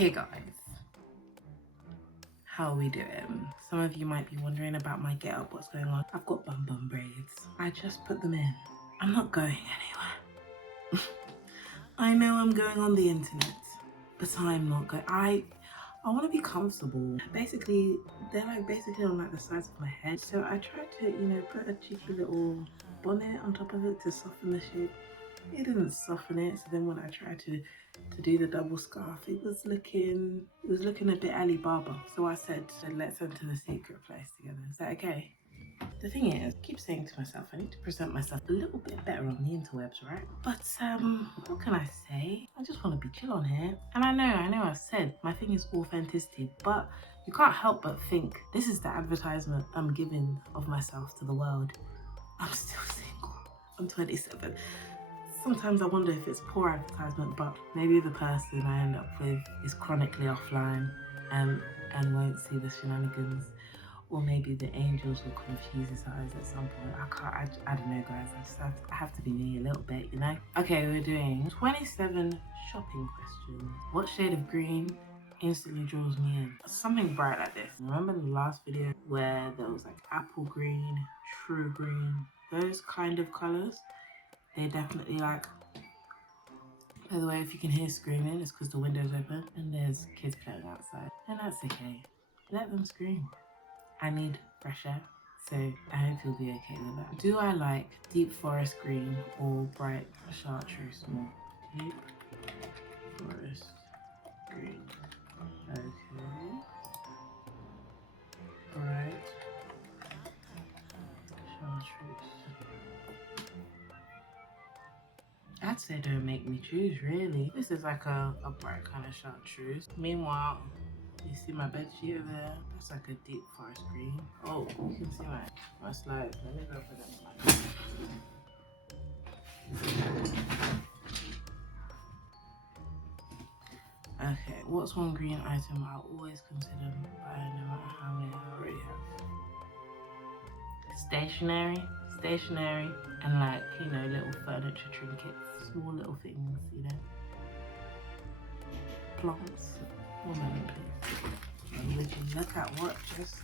Hey guys, how are we doing? Some of you might be wondering about my get up, what's going on. I've got bum braids. I just put them in. I'm not going anywhere. I know I'm going on the internet, but I'm not going. I want to be comfortable. Basically, they're like basically on like the sides of my head. So I tried to, put a cheeky little bonnet on top of it to soften the shape. It didn't soften it, so then when I tried to do the double scarf, it was looking a bit Alibaba. So I said, let's enter the secret place together. Is that okay? The thing is, I keep saying to myself, I need to present myself a little bit better on the interwebs, right? But what can I say? I just want to be chill on here. And I know I've said my thing is authenticity, but you can't help but think this is the advertisement I'm giving of myself to the world. I'm still single. I'm 27. Sometimes I wonder if it's poor advertisement, but maybe the person I end up with is chronically offline and won't see the shenanigans, or maybe the angels will confuse his eyes at some point. I don't know, guys. I have to be me a little bit, you know? Okay, we're doing 27 shopping questions. What shade of green instantly draws me in? Something bright like this. Remember the last video where there was like apple green, true green, those kind of colors? They definitely like. By the way, if you can hear screaming, it's because the window's open and there's kids playing outside. And that's okay. Let them scream. I need fresh air, so I hope you'll be okay with that. Do I like deep forest green or bright chartreuse more? Deep forest green. Okay. Bright chartreuse. I'd say don't make me choose, really. This is like a bright kind of chartreuse. Meanwhile, you see my bed sheet over there? That's like a deep forest green. Oh, you can see my slide. Let me go for that slide. Okay, what's one green item I'll always consider buying no matter how many I already have? Stationery, and like, little furniture trinkets, small little things, plants. One moment, please. And we can look at what just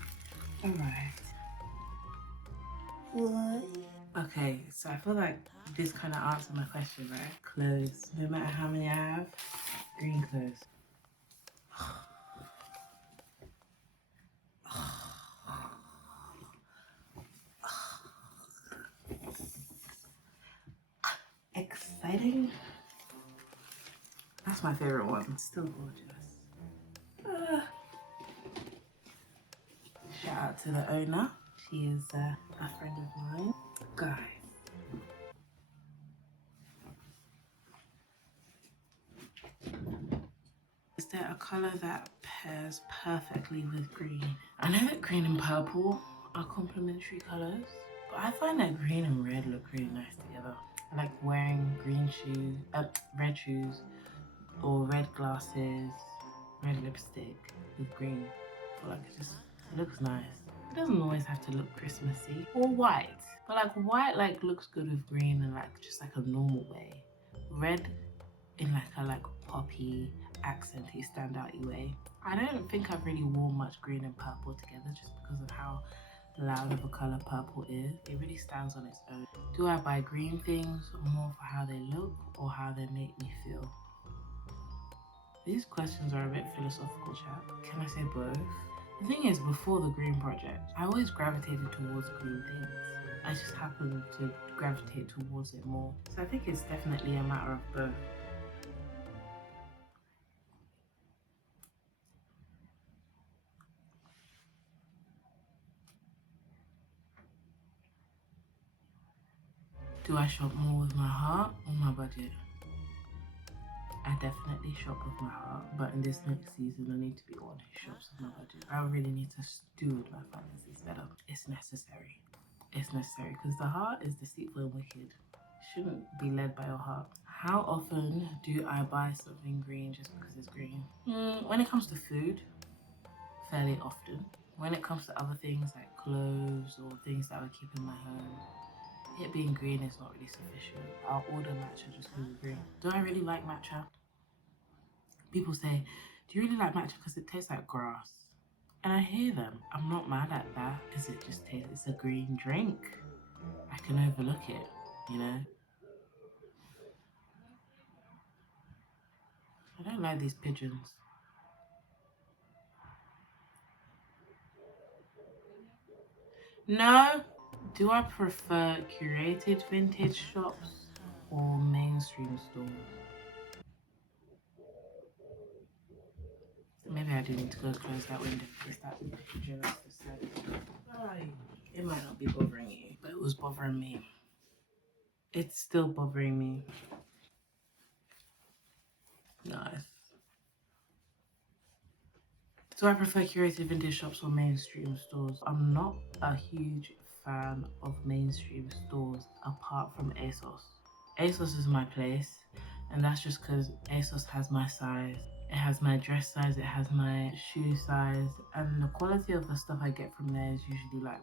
arrived. What? Okay, so I feel like this kind of answered my question, right? Clothes. No matter how many I have, green clothes. Exciting. That's my favorite one. It's still gorgeous. Shout out to the owner. She is a friend of mine. Guys. Is there a colour that pairs perfectly with green? I know that green and purple are complementary colours, but I find that green and red look really nice together. I like wearing red shoes, or red glasses, red lipstick with green. I feel like it looks nice. It doesn't always have to look Christmassy or white, but like white looks good with green and just like a normal way. Red in like a poppy, accenty, standouty way. I don't think I've really worn much green and purple together just because of how loud of a colour purple is. It really stands on its own. Do I buy green things more for how they look or how they make me feel? These questions are a bit philosophical, chat. Can I say both? The thing is, before the green project, I always gravitated towards green things. I just happened to gravitate towards it more. So I think it's definitely a matter of both. Do I shop more with my heart or my budget? I definitely shop with my heart, but in this next season, I need to be one who shops with my budget. I really need to steward my finances better. It's necessary. It's necessary because the heart is deceitful and wicked. Shouldn't be led by your heart. How often do I buy something green just because it's green? When it comes to food, fairly often. When it comes to other things like clothes or things that I would keep in my home, it being green is not really sufficient. I'll order matcha just because it's green. Do I really like matcha? People say Do you really like matcha because it tastes like grass? And I hear them. I'm not mad at that because it just tastes, it's a green drink. I can overlook it, you know? I don't like these pigeons. No. Do I prefer curated vintage shops or mainstream stores? Maybe I do need to go close that window because that pigeon has decided. It might not be bothering you, but it was bothering me. It's still bothering me. Nice. Do I prefer curated vintage shops or mainstream stores? I'm not a huge fan of mainstream stores apart from ASOS. ASOS is my place, and that's just because ASOS has my size. It has my dress size, it has my shoe size, and the quality of the stuff I get from there is usually like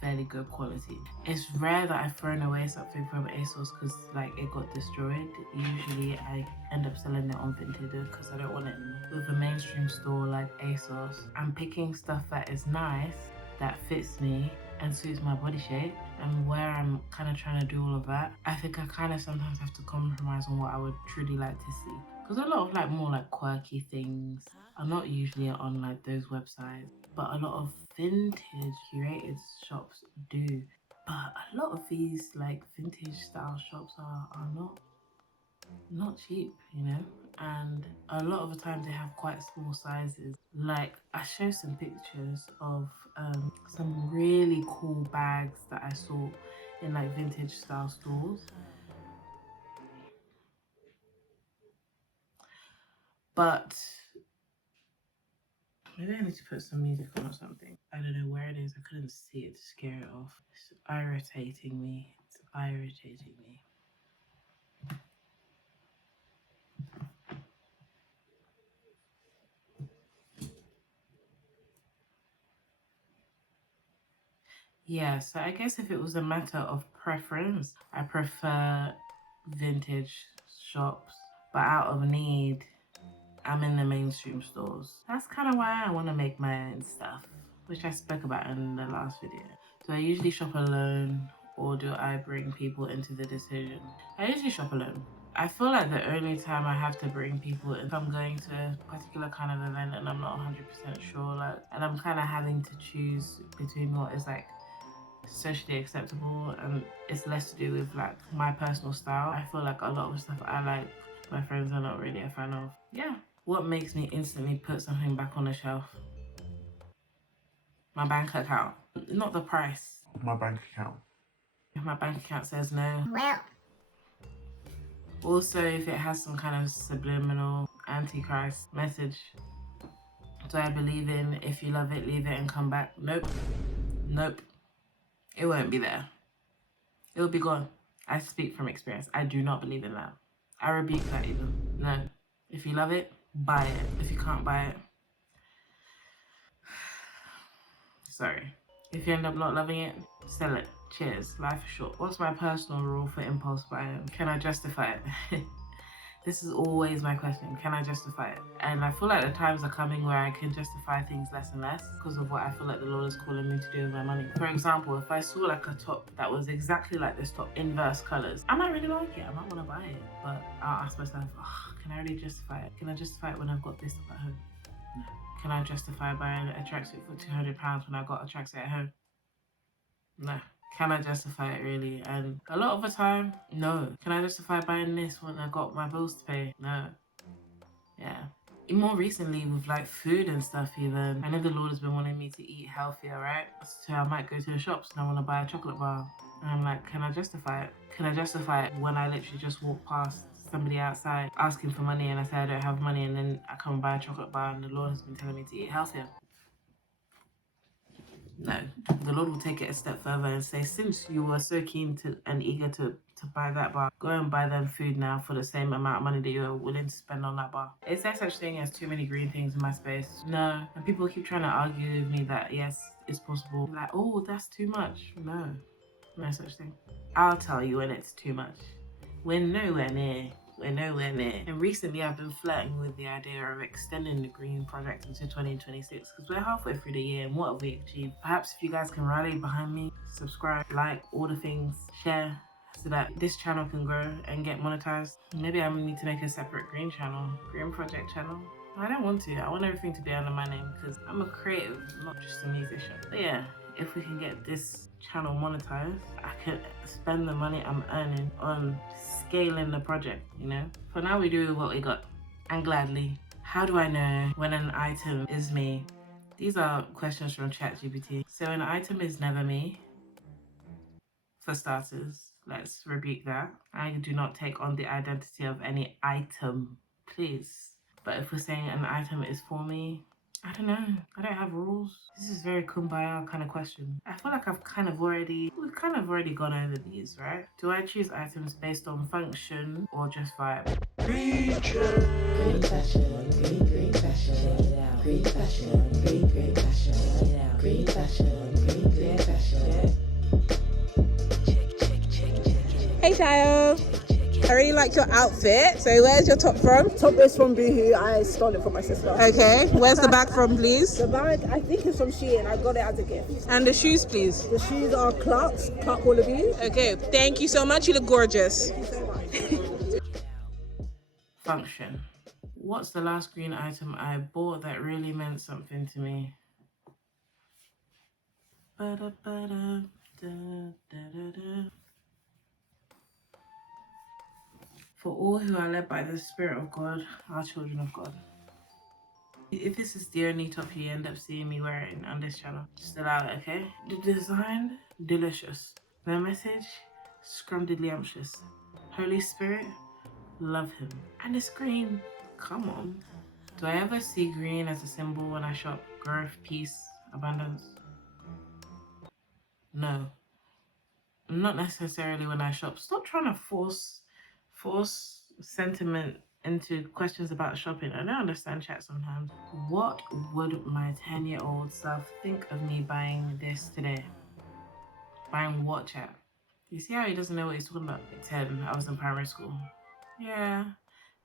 fairly good quality. It's rare that I've thrown away something from ASOS because like it got destroyed. Usually I end up selling it on Vinted because I don't want it anymore. With a mainstream store like ASOS, I'm picking stuff that is nice, that fits me and suits my body shape, and where I'm kind of trying to do all of that, I think I kind of sometimes have to compromise on what I would truly like to see. Because a lot of like more like quirky things are not usually on like those websites, but a lot of vintage curated shops do. But a lot of these like vintage style shops are not cheap, you know? And a lot of the time they have quite small sizes. Like I show some pictures of some really cool bags that I saw in like vintage style stores. But maybe I need to put some music on or something. I don't know where it is. I couldn't see it to scare it off. It's irritating me. It's irritating me. Yeah, so I guess if it was a matter of preference, I prefer vintage shops. But out of need, I'm in the mainstream stores. That's kind of why I want to make my own stuff, which I spoke about in the last video. Do I usually shop alone or do I bring people into the decision? I usually shop alone. I feel like the only time I have to bring people in, if I'm going to a particular kind of event and I'm not 100% sure, like, and I'm kind of having to choose between what is like socially acceptable and it's less to do with like my personal style. I feel like a lot of the stuff I like, my friends are not really a fan of. Yeah. What makes me instantly put something back on the shelf? My bank account. Not the price. My bank account. If my bank account says no. Well. Also, if it has some kind of subliminal antichrist message. Do I believe in if you love it, leave it and come back? Nope. Nope. It won't be there. It will be gone. I speak from experience. I do not believe in that. I rebuke that even. No. If you love it, buy it. If you can't buy it, sorry. If you end up not loving it, sell it. Cheers. Life is short. What's my personal rule for impulse buying? Can I justify it? This is always my question. Can I justify it? And I feel like the times are coming where I can justify things less and less because of what I feel like the Lord is calling me to do with my money. For example, if I saw like a top that was exactly like this top, inverse colors, I might really like it. I might want to buy it. But I'll ask myself, oh, can I really justify it? Can I justify it when I've got this stuff at home? No. Can I justify buying a tracksuit for £200 when I got a tracksuit at home? No. Can I justify it really? And a lot of the time, no. Can I justify buying this when I got my bills to pay? No. Yeah. More recently with like food and stuff even, I know the Lord has been wanting me to eat healthier, right? So I might go to the shops and I want to buy a chocolate bar. And I'm like, can I justify it? Can I justify it when I literally just walk past somebody outside asking for money and I say I don't have money and then I come and buy a chocolate bar and the Lord has been telling me to eat healthier? No, the Lord will take it a step further and say, since you were so keen to and eager to buy that bar, go and buy them food now for the same amount of money that you're willing to spend on that bar. Is there such thing as too many green things in my space? No. And people keep trying to argue with me that yes, it's possible. Like, oh, that's too much. No, no such thing. I'll tell you when it's too much. We're nowhere near we're nowhere near. And recently I've been flirting with the idea of extending the green project into 2026 because we're halfway through the year and what have we achieved? Perhaps if you guys can rally behind me, subscribe, like, all the things, share, so that this channel can grow and get monetized. Maybe I need to make a separate green channel, green project channel. I don't want to. I want everything to be under my name because I'm a creative, not just a musician. But yeah, if we can get this channel monetized, I could spend the money I'm earning on scaling the project, you know? For now, we do what we got, and gladly. How do I know when an item is me? These are questions from ChatGPT. So an item is never me. For starters, let's rebuke that. I do not take on the identity of any item, please. But if we're saying an item is for me, I don't know. I don't have rules. This is very kumbaya kind of question. I feel like we've kind of already gone over these, right? Do I choose items based on function or just vibe? Green fashion, green fashion, check it out. Green fashion, green fashion, check it out. Green fashion, green fashion. Hey child, I really like your outfit. So where's your top from? Top is from Boohoo. I stole it from my sister. Okay, where's the bag from, please? The bag, I think it's from Shein. I got it as a gift. And the shoes, please. The shoes are Clark Wallabies. Okay, thank you so much. You look gorgeous. Thank you so much. Function. What's the last green item I bought that really meant something to me? Ba-da-ba-da, da-da-da-da. For all who are led by the Spirit of God, are children of God. If this is the only top you end up seeing me wearing on this channel, just allow it, okay? The design, delicious. The message, scrumdiddlyumptious. Holy Spirit, love him. And it's green. Come on. Do I ever see green as a symbol when I shop? Growth, peace, abundance? No. Not necessarily when I shop. Stop trying to force sentiment into questions about shopping. I don't understand chat sometimes. What would my 10-year-old self think of me buying this today? Buying what, chat? You see how he doesn't know what he's talking about? At 10, I was in primary school. Yeah.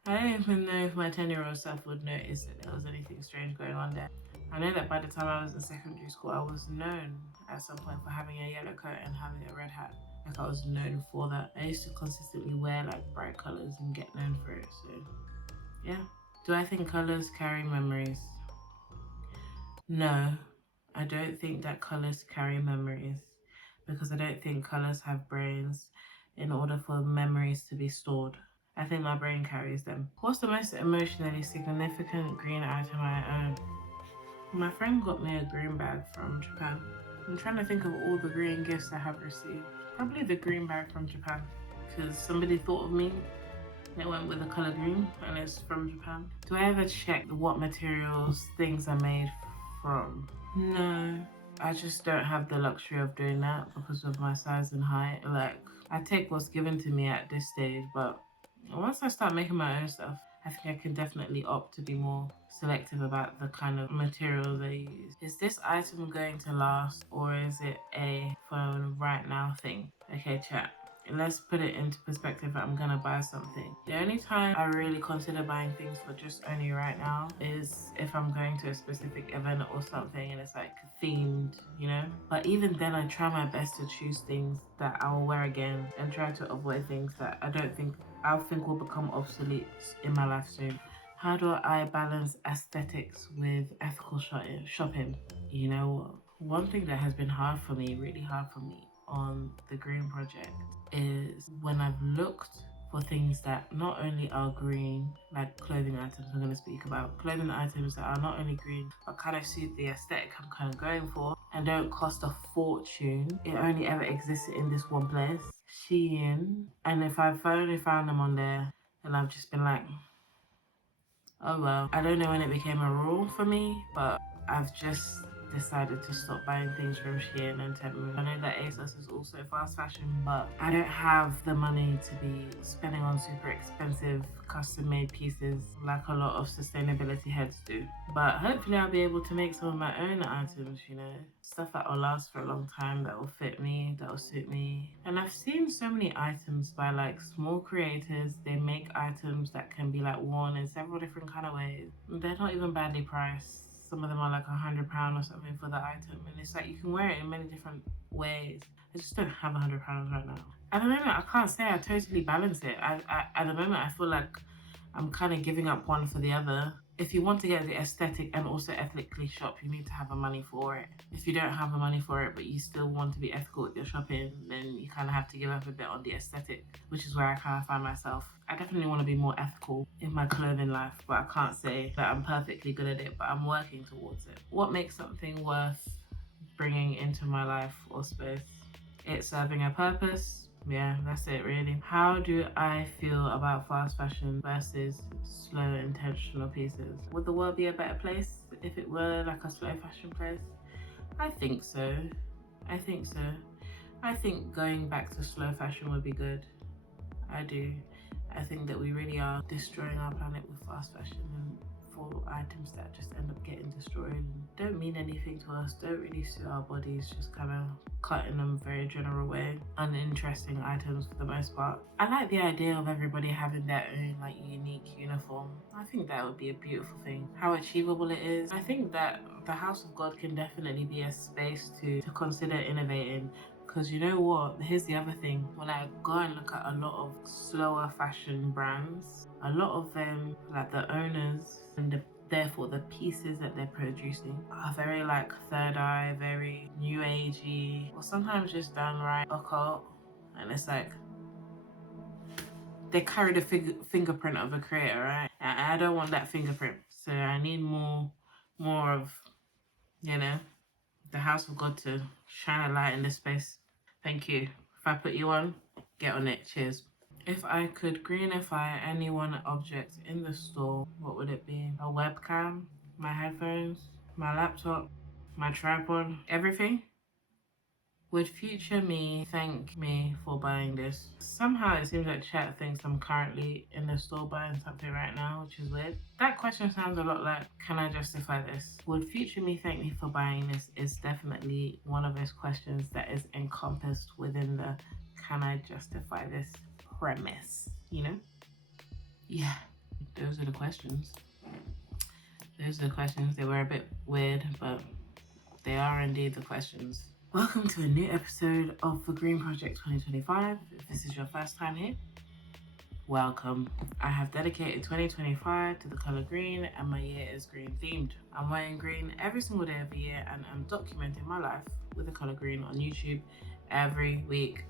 I don't even know if my 10-year-old self would notice that there was anything strange going on there. I know that by the time I was in secondary school, I was known at some point for having a yellow coat and having a red hat. Like I was known for that. I used to consistently wear like bright colours and get known for it, so yeah. Do I think colours carry memories? No, I don't think that colours carry memories because I don't think colours have brains in order for memories to be stored. I think my brain carries them. What's the most emotionally significant green item I own? My friend got me a green bag from Japan. I'm trying to think of all the green gifts I have received. Probably the green bag from Japan, because somebody thought of me. They went with the color green and it's from Japan. Do I ever check what materials things are made from? No, I just don't have the luxury of doing that because of my size and height. Like, I take what's given to me at this stage, but once I start making my own stuff, I think I can definitely opt to be more selective about the kind of materials I use. Is this item going to last or is it a for right now thing? Okay, chat. Let's put it into perspective. I'm gonna buy something. The only time I really consider buying things for just only right now is if I'm going to a specific event or something and it's like themed, you know? But even then I try my best to choose things that I will wear again and try to avoid things that I think will become obsolete in my life soon. How do I balance aesthetics with ethical shopping? You know, one thing that has been hard for me, really hard for me on the green project is when I've looked for things that not only are green, like clothing items. I'm going to speak about clothing items that are not only green but kind of suit the aesthetic I'm kind of going for and don't cost a fortune. It only ever existed in this one place, Shein, and if I've only found them on there and I've just been like, oh well. I don't know when it became a rule for me, but I've just decided to stop buying things from Shein and Temu. I know that ASOS is also fast fashion, but I don't have the money to be spending on super expensive custom made pieces like a lot of sustainability heads do. But hopefully I'll be able to make some of my own items, you know, stuff that will last for a long time, that will fit me, that will suit me. And I've seen so many items by like small creators. They make items that can be like worn in several different kind of ways. They're not even badly priced. Some of them are like £100 or something for the item, and it's like you can wear it in many different ways. I just don't have £100 right now. At the moment, I can't say I totally balance it. At the moment, I feel like I'm kind of giving up one for the other. If you want to get the aesthetic and also ethically shop, you need to have the money for it. If you don't have the money for it, but you still want to be ethical with your shopping, then you kind of have to give up a bit on the aesthetic, which is where I kind of find myself. I definitely want to be more ethical in my clothing life, but I can't say that I'm perfectly good at it, but I'm working towards it. What makes something worth bringing into my life or space? It's serving a purpose. Yeah, that's it really. How do I feel about fast fashion versus slow intentional pieces? Would the world be a better place if it were like a slow fashion place? I think so. I think so. I think going back to slow fashion would be good. I do. I think that we really are destroying our planet with fast fashion and for items that just end up getting destroyed and don't mean anything to us, don't really suit our bodies, just kind of cut in a very general way. Uninteresting items for the most part. I like the idea of everybody having their own like unique uniform. I think that would be a beautiful thing. How achievable it is. I think that the House of God can definitely be a space to consider innovating. Because you know what, here's the other thing, when I go and look at a lot of slower fashion brands, a lot of them, like the owners and therefore the pieces that they're producing are very like third eye, very new agey, or sometimes just downright occult. And it's like, they carry the fingerprint of a creator, right? And I don't want that fingerprint. So I need more of, you know, the House of God to shine a light in this space. Thank you. If I put you on, get on it. Cheers. If I could greenify any one object in the store, what would it be? A webcam, my headphones, my laptop, my tripod, everything? Would future me thank me for buying this? Somehow it seems like chat thinks I'm currently in the store buying something right now, which is weird. That question sounds a lot like, can I justify this? Would future me thank me for buying this is definitely one of those questions that is encompassed within the can I justify this premise, you know? Yeah, those are the questions. Those are the questions. They were a bit weird, but they are indeed the questions. Welcome to a new episode of the Green Project 2025. If this is your first time here, welcome. I have dedicated 2025 to the colour green and my year is green themed. I'm wearing green every single day of the year and I'm documenting my life with the colour green on YouTube every week.